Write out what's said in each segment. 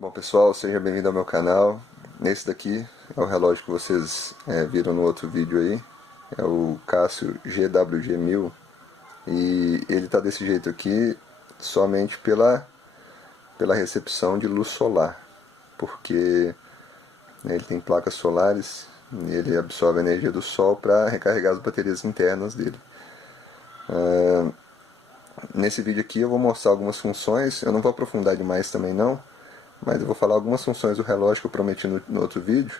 Bom pessoal, seja bem-vindo ao meu canal. Esse daqui é o relógio que vocês viram no outro vídeo aí. É o Casio GWG-1000 e ele está desse jeito aqui somente pela recepção de luz solar, porque ele tem placas solares e ele absorve a energia do sol para recarregar as baterias internas dele. Nesse vídeo aqui eu vou mostrar algumas funções, eu não vou aprofundar demais também não, mas eu vou falar algumas funções do relógio que eu prometi no outro vídeo,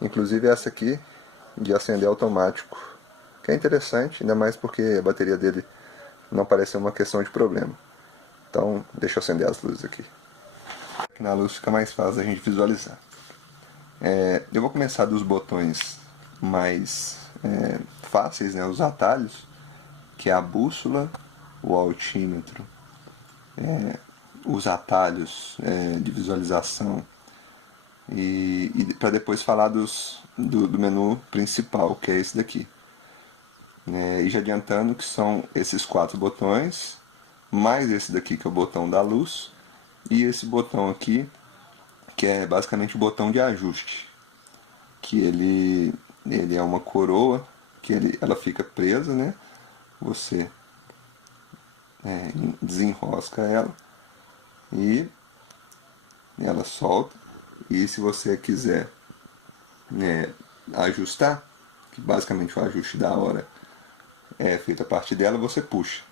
inclusive essa aqui de acender automático, que é interessante, ainda mais porque a bateria dele não parece ser uma questão de problema. Então deixa eu acender as luzes aqui. Aqui na luz fica mais fácil a gente visualizar. Eu vou começar dos botões mais fáceis, né, os atalhos, que é a bússola, o altímetro, os atalhos de visualização e para depois falar do menu principal, que é esse daqui. E já adiantando que são esses 4 botões, mais esse daqui que é o botão da luz, e esse botão aqui, que é basicamente o botão de ajuste, que ele é uma coroa, que ela fica presa, né? Você desenrosca ela e ela solta, e se você quiser ajustar, que basicamente o ajuste da hora é feito a partir dela, você puxa.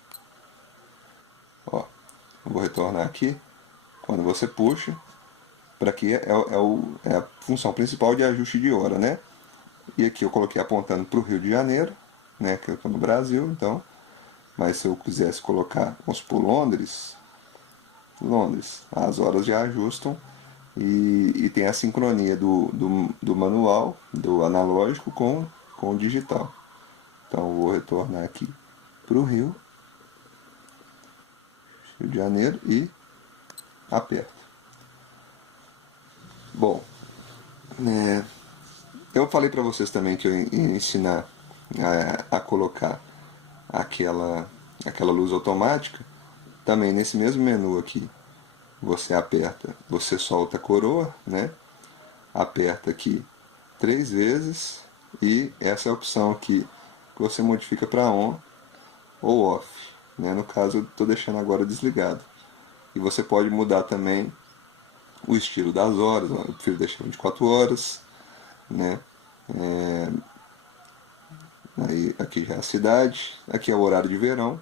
Ó, eu vou retornar aqui. Quando você puxa, para aqui é a função principal de ajuste de hora, né? E aqui eu coloquei apontando para o Rio de Janeiro, né? Que eu estou no Brasil, então. Mas se eu quisesse colocar, vamos supor, Londres, as horas já ajustam e tem a sincronia do manual, do analógico com o digital. Então eu vou retornar aqui para o Rio de Janeiro e aperto. Bom, eu falei para vocês também que eu ia ensinar a colocar aquela luz automática. Também nesse mesmo menu aqui, você aperta, você solta a coroa, né? Aperta aqui 3 vezes e essa é a opção aqui que você modifica para on ou off, né? No caso eu estou deixando agora desligado. E você pode mudar também o estilo das horas, eu prefiro deixar 24 horas, né? Aí, aqui já é a cidade, aqui é o horário de verão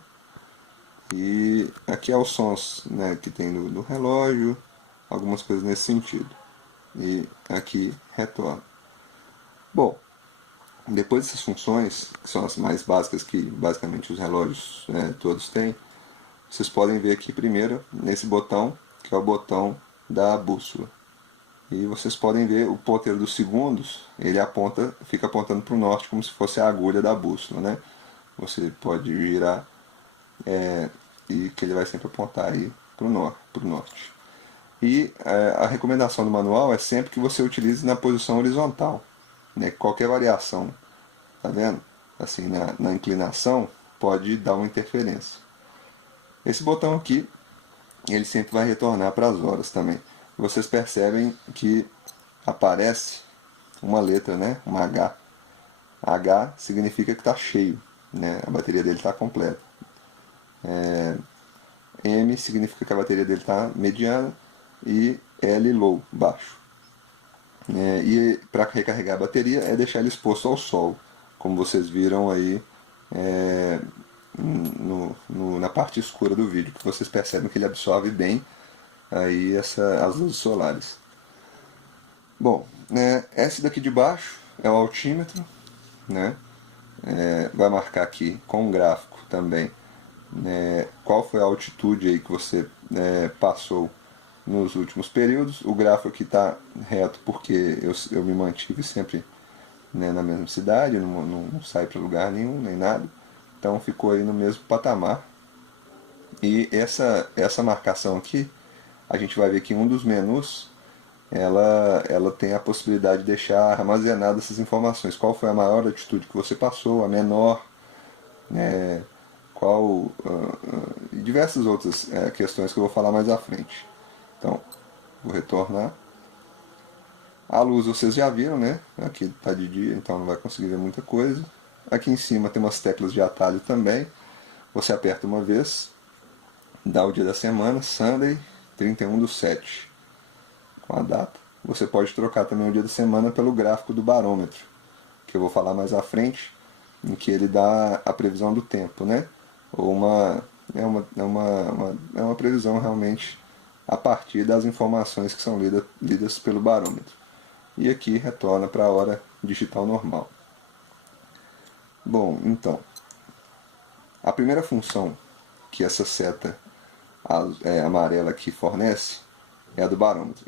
e aqui é os sons, né, que tem no relógio, algumas coisas nesse sentido. E aqui retorna. Bom, depois dessas funções, que são as mais básicas que basicamente os relógios todos têm, vocês podem ver aqui primeiro nesse botão, que é o botão da bússola. E vocês podem ver o ponteiro dos segundos, ele fica apontando para o norte como se fosse a agulha da bússola, né? Você pode girar e que ele vai sempre apontar aí para o norte. E a recomendação do manual é sempre que você utilize na posição horizontal, né? Qualquer variação, tá vendo? Assim, na inclinação, pode dar uma interferência. Esse botão aqui, ele sempre vai retornar para as horas também. Vocês percebem que aparece uma letra, né? Uma H. H significa que está cheio, né? A bateria dele está completa. M significa que a bateria dele está mediana e L low, baixo. E para recarregar a bateria é deixar ele exposto ao sol, como vocês viram aí na parte escura do vídeo, que vocês percebem que ele absorve bem aí as luzes solares. Bom, esse daqui de baixo é o altímetro, né? Vai marcar aqui com um gráfico também qual foi a altitude aí que você passou nos últimos períodos. O gráfico aqui está reto porque eu me mantive sempre na mesma cidade, não saí para lugar nenhum, nem nada. Então ficou aí no mesmo patamar. E essa marcação aqui, a gente vai ver que um dos menus, ela tem a possibilidade de deixar armazenadas essas informações. Qual foi a maior altitude que você passou, a menor, e diversas outras questões que eu vou falar mais à frente. Então, Vou retornar. A luz vocês já viram, né? Aqui está de dia, então não vai conseguir ver muita coisa. Aqui em cima tem umas teclas de atalho também. Você aperta uma vez, dá o dia da semana, Sunday, 31/7, com a data. Você pode trocar também o dia da semana pelo gráfico do barômetro, que eu vou falar mais à frente, em que ele dá a previsão do tempo, né? Ou é uma previsão realmente a partir das informações que são lidas pelo barômetro. E aqui retorna para a hora digital normal. Bom, então, a primeira função que essa seta amarela aqui fornece é a do barômetro.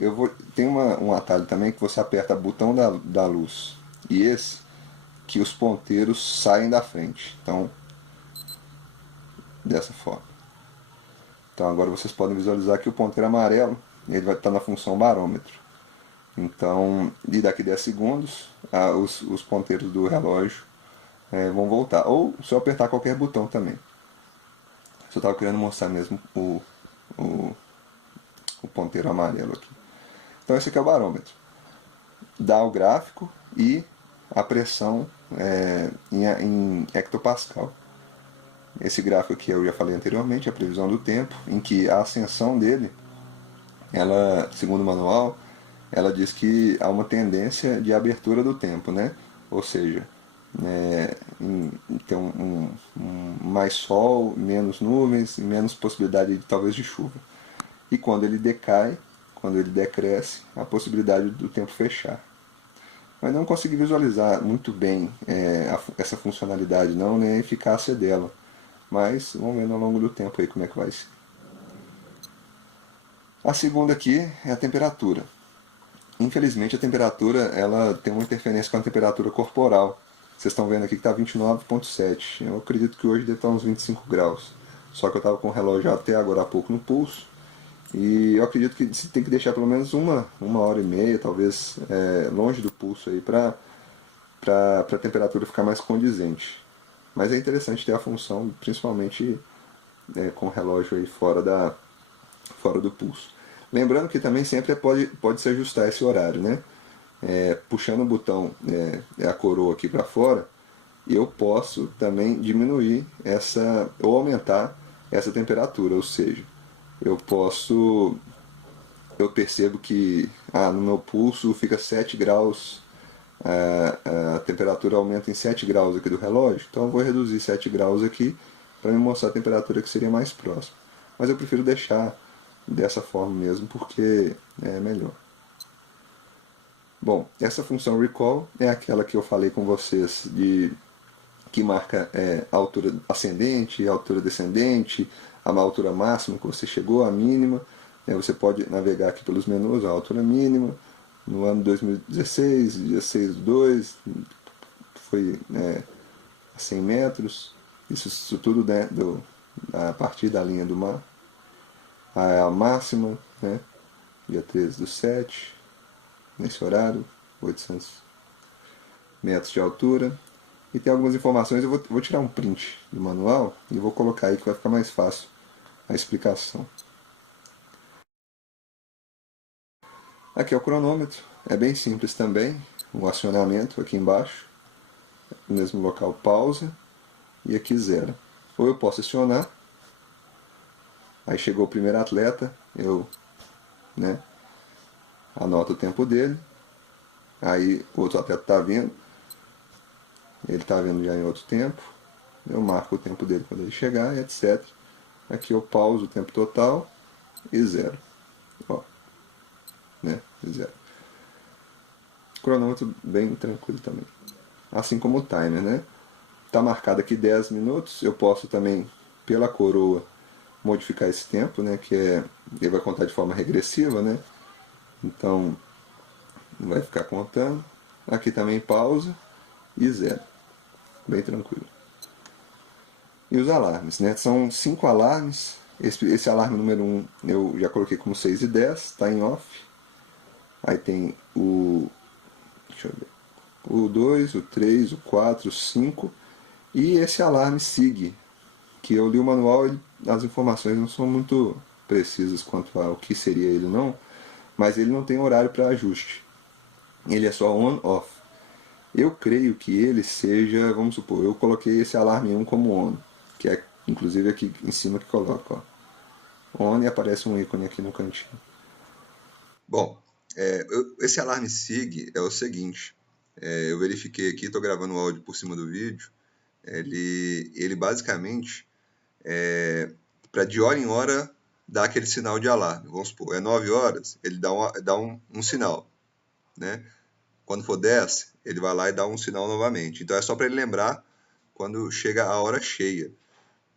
Tem um atalho também que você aperta o botão da luz e esse que os ponteiros saem da frente. Então, dessa forma. Então agora vocês podem visualizar que o ponteiro amarelo ele vai estar na função barômetro. Então, e daqui 10 segundos, os ponteiros do relógio vão voltar. Ou se eu apertar qualquer botão também. Só estava querendo mostrar mesmo o ponteiro amarelo aqui. Então esse aqui é o barômetro. Dá o gráfico e a pressão em hectopascal. Esse gráfico aqui eu já falei anteriormente, a previsão do tempo, em que a ascensão dele, ela, segundo o manual, ela diz que há uma tendência de abertura do tempo, né? Ou seja, tem mais sol, menos nuvens e menos possibilidade talvez de chuva. E quando ele decai, quando ele decresce, a possibilidade do tempo fechar. Mas não consegui visualizar muito bem essa funcionalidade não, nem a eficácia dela. Mas vamos ver ao longo do tempo aí como é que vai ser. A segunda aqui é a temperatura. Infelizmente a temperatura ela tem uma interferência com a temperatura corporal. Vocês estão vendo aqui que está 29,7. Eu acredito que hoje deve estar uns 25 graus. Só que eu estava com o relógio até agora há pouco no pulso. E eu acredito que você tem que deixar pelo menos uma hora e meia, talvez, longe do pulso aí para a temperatura ficar mais condizente. Mas é interessante ter a função, principalmente com o relógio aí fora do pulso. Lembrando que também sempre pode se ajustar esse horário, né? Puxando o botão, a coroa aqui para fora, eu posso também diminuir ou aumentar essa temperatura, ou seja, eu percebo que no meu pulso fica 7 graus, a temperatura aumenta em 7 graus aqui do relógio, então eu vou reduzir 7 graus aqui para me mostrar a temperatura que seria mais próxima. Mas eu prefiro deixar dessa forma mesmo porque é melhor. Bom, essa função recall é aquela que eu falei com vocês que marca a altura ascendente, a altura descendente, a altura máxima que você chegou, a mínima. Você pode navegar aqui pelos menus, a altura mínima. No ano 2016, dia 6/2, foi a 100 metros. Isso tudo a partir da linha do mar. A máxima, né, dia 13/7, nesse horário, 800 metros de altura. E tem algumas informações, eu vou tirar um print do manual e vou colocar aí que vai ficar mais fácil a explicação. Aqui é o cronômetro, é bem simples também, o acionamento aqui embaixo, no mesmo local pausa e aqui 0. Ou eu posso acionar, aí chegou o primeiro atleta, eu anoto o tempo dele, aí o outro atleta está vindo, ele está vendo já em outro tempo, eu marco o tempo dele quando ele chegar, etc. Aqui eu pauso o tempo total e 0. Ó, 0. Cronômetro bem tranquilo também. Assim como o timer, né? Está marcado aqui 10 minutos, eu posso também, pela coroa, modificar esse tempo, né? Que ele vai contar de forma regressiva, né? Então, vai ficar contando. Aqui também pausa e 0. Bem tranquilo. E os alarmes, né? São 5 alarmes. Esse alarme número 1 eu já coloquei como 6/10, está em off. Aí tem deixa eu ver, o 2, o 3, o 4, o 5 e esse alarme SIG, que eu li o manual, as informações não são muito precisas quanto ao que seria ele não, mas ele não tem horário para ajuste. Ele é só on-off. Eu creio que ele seja, vamos supor, eu coloquei esse alarme 1 como on, que é inclusive aqui em cima que coloca, ó. On, e aparece um ícone aqui no cantinho. Bom, esse alarme SIG é o seguinte, eu verifiquei aqui, estou gravando o áudio por cima do vídeo, ele basicamente, para de hora em hora, dar aquele sinal de alarme. Vamos supor, é 9 horas, ele dá um sinal, né? Quando for 10, ele vai lá e dá um sinal novamente. Então é só para ele lembrar quando chega a hora cheia.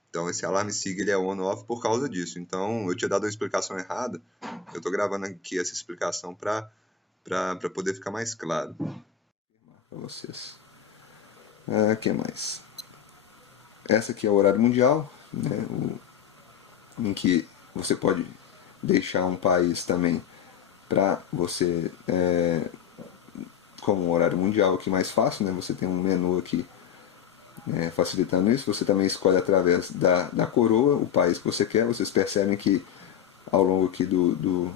Então esse alarme SIG ele é on-off por causa disso. Então eu tinha dado uma explicação errada. Eu estou gravando aqui essa explicação para poder ficar mais claro para vocês. O que mais? Essa aqui é o horário mundial, né? Em que você pode deixar um país também para você como um horário mundial aqui mais fácil, né? Você tem um menu aqui facilitando isso. Você também escolhe através da coroa o país que você quer. Vocês percebem que ao longo aqui do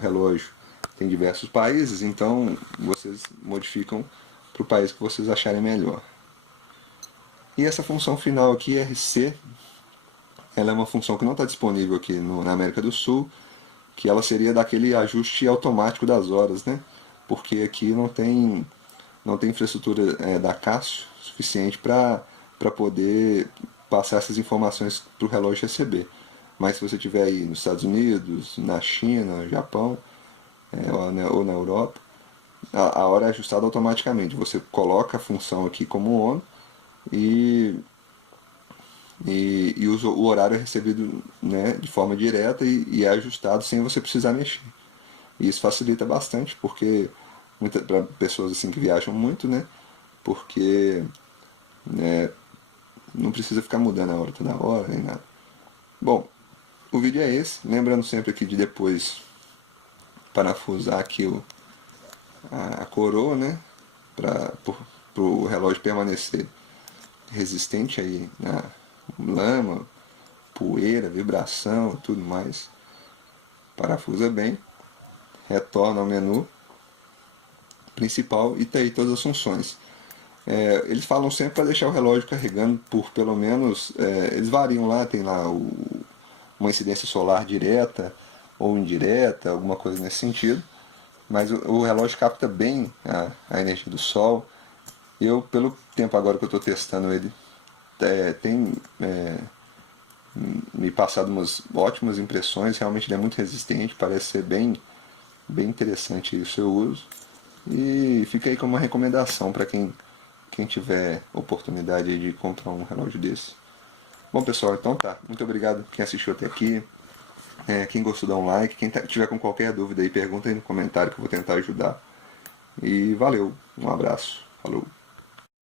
relógio tem diversos países, então vocês modificam para o país que vocês acharem melhor. E essa função final aqui, RC, ela é uma função que não está disponível aqui na América do Sul, que ela seria daquele ajuste automático das horas, né? Porque aqui não tem infraestrutura da Casio suficiente para poder passar essas informações para o relógio receber. Mas se você estiver aí nos Estados Unidos, na China, Japão, ou na Europa, a hora é ajustada automaticamente. Você coloca a função aqui como on e o horário é recebido, né, de forma direta e é ajustado sem você precisar mexer. E isso facilita bastante, porque para pessoas assim que viajam muito, né, porque não precisa ficar mudando a hora toda hora nem nada. Bom, o vídeo é esse. Lembrando sempre aqui de depois parafusar aqui a coroa, né, para o relógio permanecer resistente aí na lama, poeira, vibração, tudo mais. Parafusa bem, retorna ao menu principal e tá aí todas as funções. Eles falam sempre para deixar o relógio carregando por pelo menos, eles variam lá, tem lá uma incidência solar direta ou indireta, alguma coisa nesse sentido, mas o relógio capta bem a energia do sol. Eu, pelo tempo agora que eu estou testando ele, tem me passado umas ótimas impressões. Realmente ele é muito resistente, parece ser bem interessante o seu uso, e fica aí como uma recomendação para quem tiver oportunidade de comprar um relógio desse. Bom pessoal, então tá, muito obrigado quem assistiu até aqui. Quem gostou dá um like, quem tiver com qualquer dúvida aí pergunta aí no comentário que eu vou tentar ajudar. E valeu, um abraço, falou.